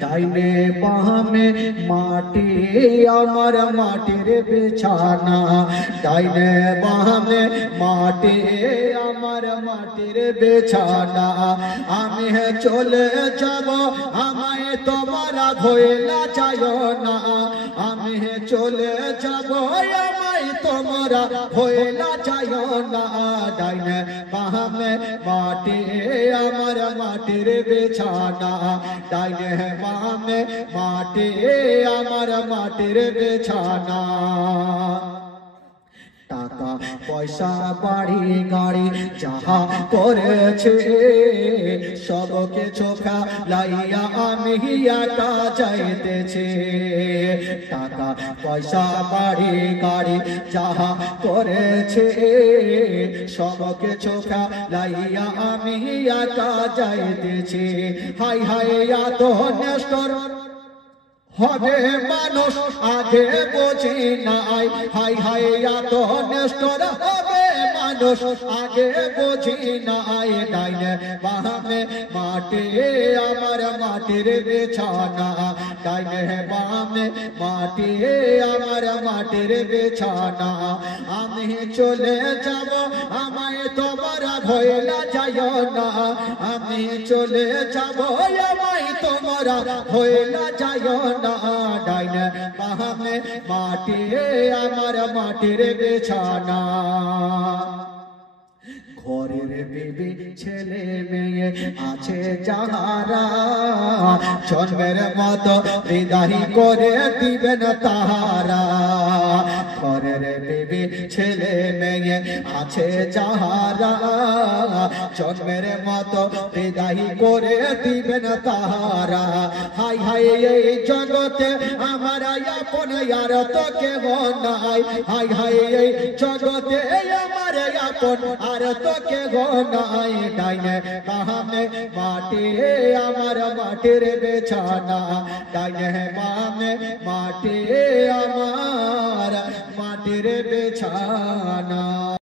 ডাইনে বামে মাটি আমার মাটির বিছানা, ডাইনে বামে মাটি আমার মাটির বিছানা। আমি চলে যাব আমায় তোমরা ধইলা যাও না, আমি চলে যাব আমায় তোমরা ধইলা যাও না। ডাইনে বামে মাটি আমার মাটির বিছানা, ডাইনে বামে মাটি আমার মাটির বিছানা। টাকা পয়সা বাড়ি গাড়ি যাহা করেছে সবকে চোখা লাইয়া আমি একা যাইতেছি। টাকা পয়সা বাড়ি গাড়ি যাহা করেছে সবকে চোখা লাইয়া আমি একা যাইতেছি। হাই হাই এত নেষ্টর হবে মানুষ আগে বুঝি নাই, হাই হাই এত নেষ্টর হবে মানুষ আগে বুঝি নাই। ডাইনে বামে মাটি আমার মাটির বিছানা, ডাইনে বামে মাটি আমার মাটির বিছানা। আমি চলে যাব আমায় তোমরা ধইলা যাও না, আমি চলে যাব আমায় তোমরা ধইলা যাও না। ডাইনে বামে মাটি আমার মাটির বিছানা। ঘরের বিবি ছেলে মেয়ে আছে যাহারা জন্মের মতো বিদায় করে দিবেন তাহারা। ঘরের বিবি ছেলে মেয়ে আছে যাহারা জন্মের মতো বিদায় করে দিবেন তাহারা। হাই হাই এই জগতে আমার আপন আর তো কেহ নাই, হাই হাই এই জগতে আমার আপন আর তো কেহ নাই। ডাইনে বামে মাটি আমার মাটির বিছানা, ডাইনে বামে মাটি আমার মাটির বিছানা।